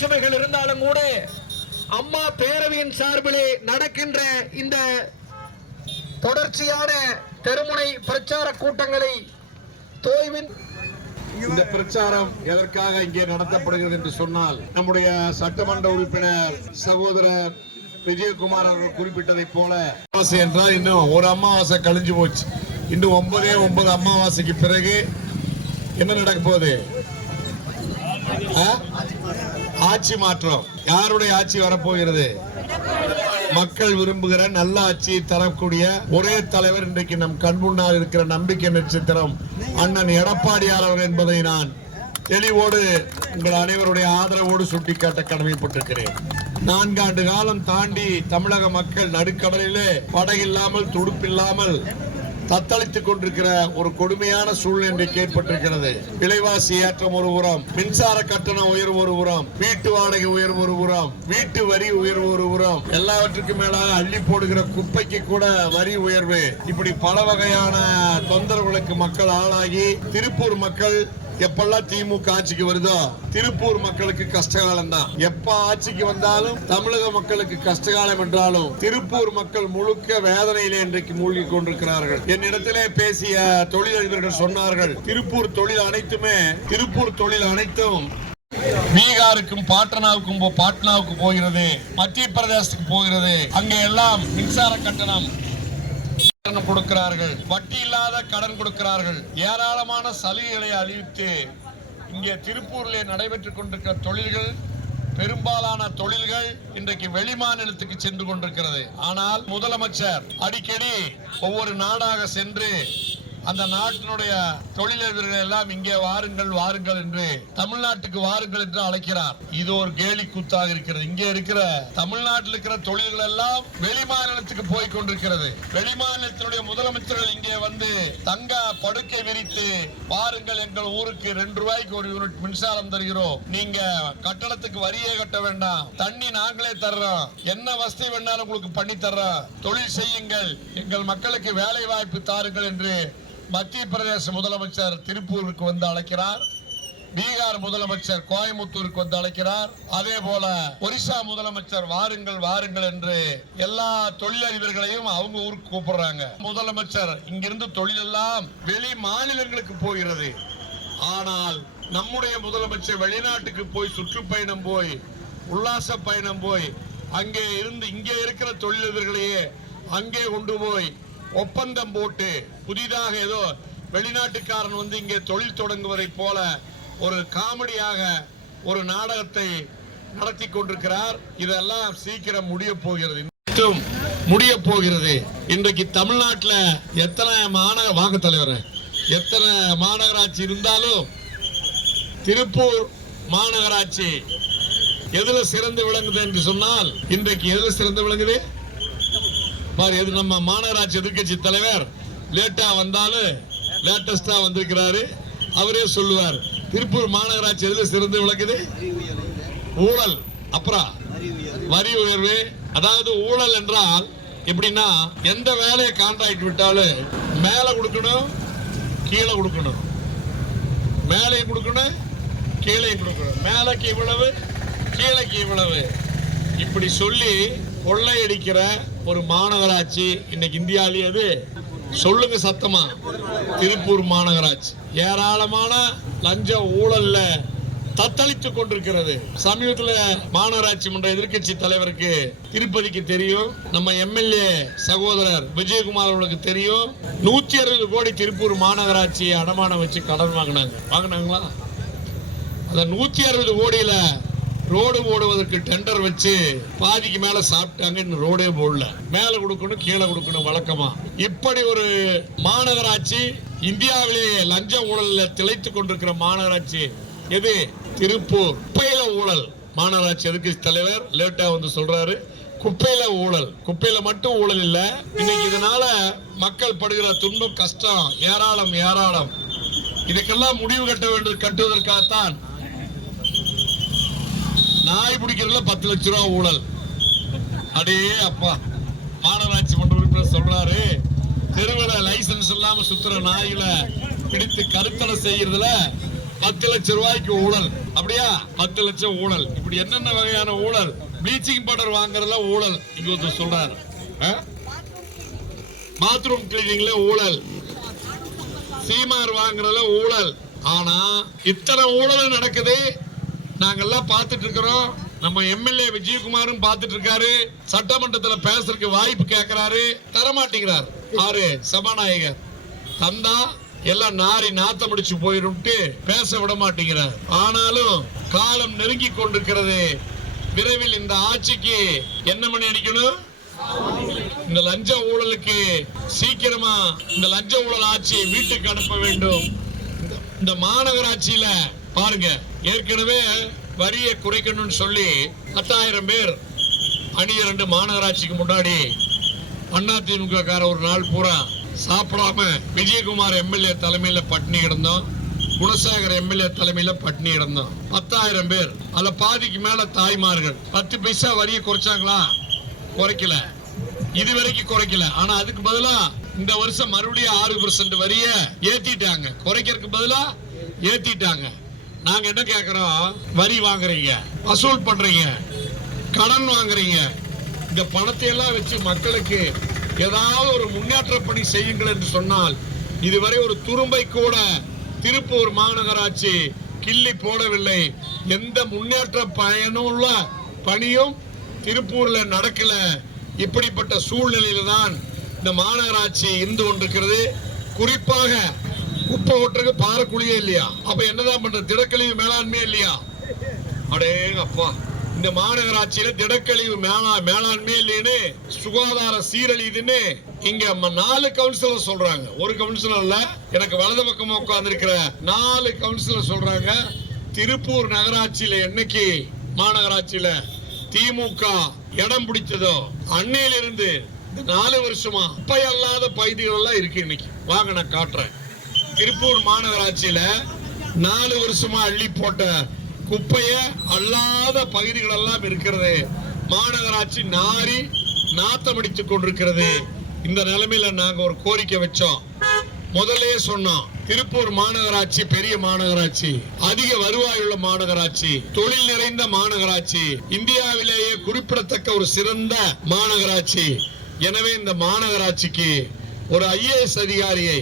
வேற்றுமைகள் இருந்தாலும் கூட அம்மா பேரவையின் சார்பிலே நடக்கின்ற இந்த தொடர்ச்சியான தெருமுனை பிரச்சார கூட்டங்களை தோய்வின் இந்த பிரச்சாரம் எதற்காக இங்கே நடத்தப்படுகிறது என்று சொன்னால், நம்முடைய சட்டமன்ற உறுப்பினர் சகோதரர் விஜயகுமார் அவர்கள் குறிப்பிட்டதை போல அமாவாசை என்றால் இன்னும் ஒரு அமாவாசை கழிஞ்சு போச்சு. இன்னும் 9 அமாவாசைக்கு பிறகு என்ன நடக்க போகுது? ஆட்சி மாற்றம். யாருடைய ஆட்சி வரப்போகிறது? மக்கள் விரும்புகிற நல்ல ஆட்சியை தரக்கூடிய ஒரே தலைவர் இன்றைக்கு நம் கண் முன்னால் இருக்கிற நம்பிக்கை நட்சத்திரம் அண்ணன் எடப்பாடியார் அவர்கள் என்பதை நான் தெளிவோடு உங்கள் அனைவருடைய ஆதரவோடு சுட்டிக்காட்ட கடமைப்பட்டிருக்கிறேன். 4 ஆண்டு காலம் தாண்டி தமிழக மக்கள் நடுக்கடலிலே படகில்லாமல் துடுப்பில்லாமல் தத்தளித்துக் கொண்டிருக்கிற ஒரு கொடுமையான சூழ்நிலை இன்றைக்கு ஏற்பட்டிருக்கிறது. விலைவாசி ஏற்றம் ஒரு புறம், மின்சார கட்டணம் உயர்வு ஒரு புறம், வீட்டு வாடகை உயர்வு ஒரு புறம், வீட்டு வரி உயர்வு ஒரு புறம், எல்லாவற்றுக்கும் மேலாக அள்ளி போடுகிற குப்பைக்கு கூட வரி உயர்வு, இப்படி பல வகையான தொந்தரவுகளுக்கு மக்கள் ஆளாகி திருப்பூர் மக்கள் எப்பெல்லாம் திமுக ஆட்சிக்கு வருதோ திருப்பூர் மக்களுக்கு கஷ்டகாலம் தான். எப்ப ஆட்சிக்கு வந்தாலும் தமிழக மக்களுக்கு கஷ்டகாலம் என்றாலும் திருப்பூர் மக்கள் முழுக்க வேதனையிலே இன்றைக்கு மூழ்கி கொண்டிருக்கிறார்கள். என்னிடத்திலே பேசிய தொழிலதிபர்கள் சொன்னார்கள், திருப்பூர் தொழில் அனைத்தும் பீகாருக்கும் பாட்னாவுக்கு போகிறது, மத்திய பிரதேசத்துக்கு போகிறது. அங்கே எல்லாம் மின்சார கட்டணம் கொடுக்கிறார்கள், வட்டி இல்லாத கடன் கொடுக்கிறார்கள், ஏராளமான சலுகைகளை அறிவித்து இங்கே திருப்பூரிலே நடைபெற்றுக் கொண்டிருக்கிற தொழில்கள், பெரும்பாலான தொழில்கள் இன்றைக்கு வெளிமாநிலத்துக்கு சென்று கொண்டிருக்கிறது. ஆனால் முதலமைச்சர் அடிக்கடி ஒவ்வொரு நாடாக சென்று அந்த நாட்டினுடைய தொழிலதிபர்கள் எல்லாம் இங்கே வாருங்கள் என்று தமிழ்நாட்டுக்கு வாருங்கள் என்று அழைக்கிறார். இது ஒரு கேலி கூத்தாக இருக்கிறது. இங்கே இருக்கிற தமிழ்நாட்டில் இருக்கிற தொழில்கள் எல்லாம் வெளிமாநிலத்துக்கு போய் கொண்டிருக்கிறது. வெளிமாநிலத்தினுடைய முதலமைச்சர்கள் இங்கே வந்து தங்க படுக்கை விரித்து, பாருங்கள் எங்கள் ஊருக்கு 2 ரூபாய்க்கு ஒரு யூனிட் மின்சாரம் தருகிறோம், நீங்க கட்டணத்துக்கு வரியே கட்ட வேண்டாம், தண்ணி நாங்களே தர்றோம், என்ன வசதி வேணாலும் உங்களுக்கு பண்ணி தர்றோம், தொழில் செய்யுங்கள், எங்கள் மக்களுக்கு வேலை வாய்ப்பு தாருங்கள் என்று மத்திய பிரதேச முதலமைச்சர் திருப்பூருக்கு வந்து அழைக்கிறார். பீகார் முதலமைச்சர் கோயம்புத்தூருக்கு வந்து அழைக்கிறார். அதே போல ஒரிசா முதலமைச்சர் வாருங்கள் என்று எல்லா தொழிலதிபர்களையும் அவங்க ஊருக்கு கூப்பிடுறாங்க. முதலமைச்சர் இங்கிருந்து தொழில் எல்லாம் வெளி மாநிலங்களுக்கு போகிறது. ஆனால் நம்முடைய முதலமைச்சர் வெளிநாட்டுக்கு போய் சுற்றுப்பயணம் போய் உல்லாச பயணம் போய் அங்கே இருந்து இங்கே இருக்கிற தொழிலதிபர்களையே அங்கே கொண்டு போய் ஒப்பந்தம் போட்டு புதிதாக ஏதோ வெளிநாட்டுக்காரன் வந்து இங்கே தொழில் தொடங்குவதை போல ஒரு காமெடியாக ஒரு நாடகத்தை நடத்தி கொண்டிருக்கிறார். இதெல்லாம் சீக்கிரம் முடிய போகிறது. இன்றைக்கு தமிழ்நாட்டில் எத்தனை வாக்கு தலைவர், எத்தனை மாநகராட்சி இருந்தாலும் திருப்பூர் மாநகராட்சி எதுல சிறந்து விளங்குது என்று சொன்னால், இன்றைக்கு எதுல சிறந்து விளங்குது பாரு. எது நம்ம மாநகராட்சி எதிர்கட்சி தலைவர் லேட்டா வந்தாலும் லேட்டஸ்டா வந்திருக்கிறாரு. அவரே சொல்லுவார், திருப்பூர் மாநகராட்சி எதுல சிறந்து விளக்குது? ஊழல், அப்புறம் வரி உயர்வு. அதாவது ஊழல் என்றால் எப்படின்னா, எந்த வேலையை கான்ட்ராக்ட் விட்டாலும் மேல கொடுக்கணும், கீழே கொடுக்கணும், மேலையும் கொடுக்கணும், கீழையும் கொடுக்கணும், மேலைக்கு இவ்வளவு, கீழைக்கு இவ்வளவு, இப்படி சொல்லி கொள்ளையடிக்கிற ஒரு மாநகராட்சி இன்னைக்கு இந்தியாவிலேயே அது சொல்லுங்க சத்தமா, திருப்பூர் மாநகராட்சி. ஏராளமான லஞ்ச ஊழல்ல தத்தளித்துக் கொண்டிருக்கிறது. சமீபத்தில் மாநகராட்சி மன்ற எதிர்கட்சி தலைவருக்கு திருப்பதிக்கு தெரியும், நம்ம எம்எல்ஏ சகோதரர் விஜயகுமார் அவர்களுக்கு தெரியும். 160 கோடி திருப்பூர் மாநகராட்சி அடமானம் வச்சு கடன் வாங்கினாங்களா? அந்த 160 கோடியில ரோடு போடுவதற்கு டெண்டர் வச்சு பாதிக்கு மேல சாப்பிட்டாங்க. இன்னும் ரோடே போடல. மேல கொடுக்கணும், கீழே கொடுக்கணும் வழக்கமா. இப்படி ஒரு மாநகராட்சி இந்தியாவிலேயே லஞ்ச ஊழல்ல திளைத்துக் கொண்டிருக்கிற மாநகராட்சி எது? திருப்பூர். குப்பையில ஊழல். மாநகராட்சி எதிர்க்கட்சி தலைவர் லேட்டா வந்து சொல்றாரு, குப்பையில ஊழல். குப்பையில மட்டும் ஊழல் இல்ல, இன்னைக்கு இதனால மக்கள் படுகிற துன்பம் கஷ்டம் ஏராளம். இதுக்கெல்லாம் முடிவு கட்டுவதற்காகத்தான் நாய் பிடிக்கிறதுல 10 லட்சம் ரூபாய் ஊழல். அடே அப்பா, மாநகராட்சி மன்ற உறுப்பினர் சொல்றாரு, தெருவில் லைசன்ஸ் இல்லாம சுத்துற நாய்களை பிடித்து கருத்தடை செய்யறதுல 10 லட்சம் ரூபாய்க்கு ஊழல். அப்படியா? 10 லட்சம் ஊழல். இப்படி என்னென்ன வகையான ஊழல்? ப்ளீச்சிங் பவுடர் வாங்குறதுல ஊழல் இங்க ஒருத்தர் சொல்றாரு. பாத்ரூம் கிளீனிங்ல ஊழல், சீமார் வாங்குறதுல ஊழல். ஆனா இத்தனை ஊழல் நடக்குது, நாங்கெல்லாம் பார்த்துட்டு இருக்கிறோம். நம்ம எம்எல்ஏ விஜயகுமாரும் பார்த்துட்டு இருக்காரு. சட்டமன்றத்துல பேசுறதுக்கு வாய்ப்பு கேட்கிறாரு, தரமாட்டேங்கிறார். ஆறு சபாநாயகர் தந்தா எல்லாம் நாரி நாத்த முடிச்சு போயிட்டு பேச விட மாட்டேங்கிறார். ஆனாலும் காலம் நெருங்கி கொண்டிருக்கிறது. விரைவில் இந்த ஆட்சிக்கு என்ன மணி அடிக்கணும்? இந்த லஞ்ச ஊழலுக்கு சீக்கிரமா இந்த லஞ்ச ஊழல் ஆட்சியை வீட்டுக்கு அனுப்ப வேண்டும். இந்த மாநகராட்சியில பாருங்க, ஏற்கனவே வரியை குறைக்கணும்னு சொல்லி 10,000 பேர் அணி மாநகராட்சிக்கு முன்னாடி அதிமுக கார ஒரு நாள் பூரா சாப்பிடாம விஜயகுமார் எம்எல்ஏ தலைமையில பட்டினி கிடந்தோம், குணசாகர் எம்எல்ஏ தலைமையில பட்டினி கிடந்தோம். 10,000 பேர், அதுல பாதிக்கு மேல தாய்மார்கள். 10 பைசா வரியை குறைச்சாங்களா? குறைக்கல, இதுவரைக்கும் குறைக்கல. ஆனா அதுக்கு பதிலா இந்த வருஷம் மறுபடியும் 6% வரிய ஏத்திட்டாங்க. குறைக்கிறதுக்கு பதிலா ஏத்திட்டாங்க. நாங்க என்ன கேக்குறோம்? வரி வாங்குறீங்க, வசூல் பண்றீங்க, கடன் வாங்குறீங்க. இந்த பணத்தை எல்லாம் வச்சு மக்களுக்கு ஏதாவது ஒரு முன்னேற்ற பணி செய்யுங்கள் என்று சொன்னால், இதுவரை ஒரு துரும்பை கூட திருப்பூர் மாநகராட்சி கிள்ளி போடவில்லை. எந்த முன்னேற்ற பயனுள்ள பணியும் திருப்பூர்ல நடக்கல. இப்படிப்பட்ட சூழ்நிலையில தான் இந்த மாநகராட்சி இருந்து கொண்டிருக்கிறது. குறிப்பாக குப்பை ஓட்டுறதுக்கு பாரக்குழியே இல்லையா? அப்ப என்னதான் பண்ற? திடக்கழிவு மேலாண்மையே இல்லையா? அடேங்கப்பா, இந்த மாநகராட்சியில திடக்கழிவு மேலாண்மை இல்லைன்னு, சுகாதார சீரழிதுன்னு இங்க 4 கவுன்சிலர் சொல்றாங்க. ஒரு கவுன்சிலர்ல எனக்கு வலது பக்கமா உட்கார்ந்து இருக்கிற 4 கவுன்சிலர் சொல்றாங்க. திருப்பூர் நகராட்சியில என்னைக்கு மாநகராட்சியில திமுக இடம் பிடிச்சதோ அன்னையிலிருந்து இந்த 4 வருஷமா குப்பை அல்லாத பகுதிகள் எல்லாம் இருக்கு. இன்னைக்கு வாங்க நான் காட்டுறேன். திருப்பூர் மாநகராட்சியில 4 வருஷமா அள்ளி போட்ட குப்பைய அல்லாத பகுதிகள் எல்லாம் இருக்கிறது. மாநகராட்சி நாரி நாத்தமடித்துக் கொண்டிருக்கிறது. இந்த நிலைமையில நாங்க ஒரு கோரிக்கை வச்சோம். முதலே சொன்னோம், திருப்பூர் மாநகராட்சி பெரிய மாநகராட்சி, அதிக வருவாய் உள்ள மாநகராட்சி, தொழில் நிறைந்த மாநகராட்சி, இந்தியாவிலேயே குறிப்பிடத்தக்க ஒரு சிறந்த மாநகராட்சி. எனவே இந்த மாநகராட்சிக்கு ஒரு ஐஏஎஸ் அதிகாரியை,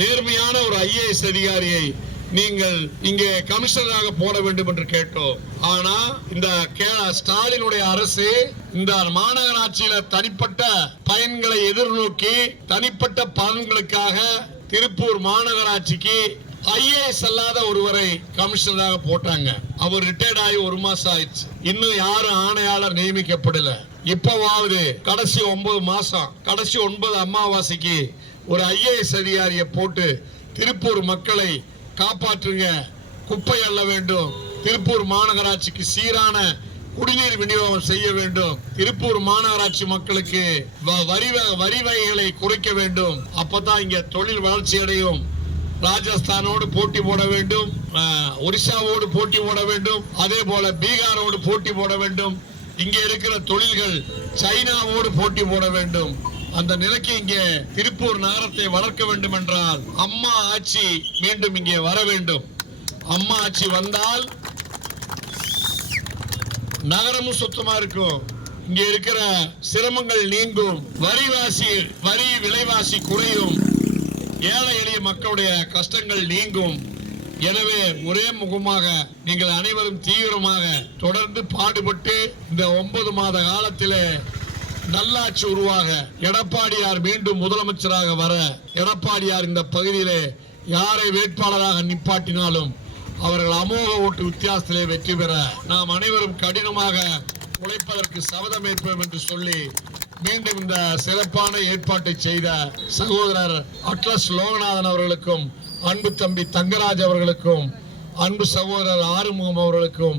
நேர்மையான ஒரு ஐஏஎஸ் அதிகாரியை நீங்கள் இங்கே கமிஷனராக போட வேண்டும் என்று கேட்டோம். ஆனா இந்த ஸ்டாலினுடைய அரசு இந்த மாநகராட்சியில தனிப்பட்ட பயன்களை எதிர்நோக்கி தனிப்பட்ட பலன்களுக்காக திருப்பூர் மாநகராட்சிக்கு ஐஏஎஸ் அல்லாத ஒருவரை கமிஷனராக போட்டாங்க. அவர் ரிட்டையர்ட் ஆகி 1 மாசம் ஆயிடுச்சு. இன்னும் யாரும் ஆணையாளர் நியமிக்கப்படல. இப்பவாவது கடைசி 9 மாசம், கடைசி 9 அமாவாசைக்கு ஒரு ஐஏஎஸ் அதிகாரியை போட்டு திருப்பூர் மக்களை காப்பாற்றுங்க, குப்பை அள்ள வேண்டும், திருப்பூர் மாநகராட்சிக்கு சீரான குடிநீர் விநியோகம் செய்ய வேண்டும், திருப்பூர் மாநகராட்சி மக்களுக்கு வரி வகைகளை குறைக்க வேண்டும். அப்பதான் இங்க தொழில் வளர்ச்சி அடையும். ராஜஸ்தானோடு போட்டி போட வேண்டும், ஒரிசாவோடு போட்டி போட வேண்டும், அதே போல பீகாரோடு போட்டி போட வேண்டும். இங்க இருக்கிற தொழில்கள் சைனாவோடு போட்டி போட வேண்டும். அந்த நிலைக்கு இங்கே திருப்பூர் நகரத்தை வளர்க்க வேண்டும் என்றால் அம்மா ஆட்சி மீண்டும் இங்கே வர வேண்டும். அம்மா ஆட்சி வந்தால் நகரமும் சுத்தமா இருக்கும், இங்க இருக்கிற சிரமங்கள் நீங்கும், வரி விலைவாசி குறையும், ஏழை எளிய மக்களுடைய கஷ்டங்கள் நீங்கும். எனவே ஒரே முகமாக நீங்கள் அனைவரும் தீவிரமாக தொடர்ந்து பாடுபட்டு இந்த 9 மாத காலத்திலே நல்லாட்சி உருவாக, எடப்பாடியார் மீண்டும் முதலமைச்சராக வர, எடப்பாடியார் இந்த பகுதியிலே யாரை வேட்பாளராக நிப்பாட்டினாலும் அவர்கள் அமோக ஓட்டு வித்தியாசத்திலே வெற்றி பெற நாம் அனைவரும் கடினமாக உழைப்பதற்கு சபதம் ஏற்போம் என்று சொல்லி மீண்டும் இந்த சிறப்பான ஏற்பாட்டை செய்த சகோதரர் அட்லஸ் லோகநாதன் அவர்களுக்கும், அன்பு தம்பி தங்கராஜ் அவர்களுக்கும், அன்பு சகோதரர் ஆறுமுகம் அவர்களுக்கும்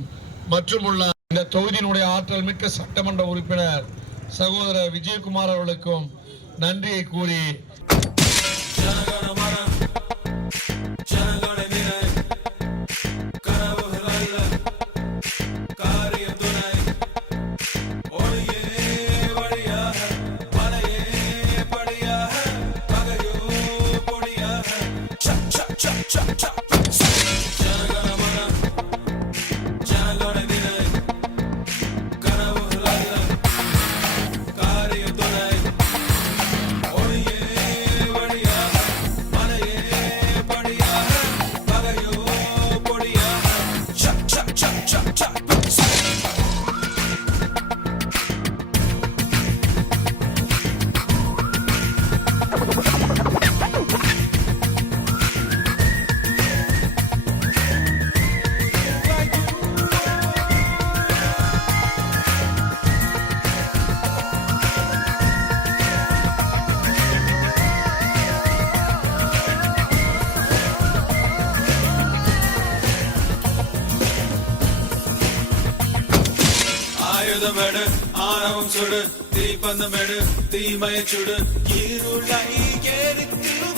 மற்றும் உள்ள இந்த தொகுதியினுடைய ஆற்றல் மிக்க சட்டமன்ற உறுப்பினர் சகோதரர் விஜயகுமார் அவர்களுக்கும் நன்றியை கூறி ஆணவம் சுடு தீப்பந்தமெடு தீமையை சுடு இருளை எரித்திடும்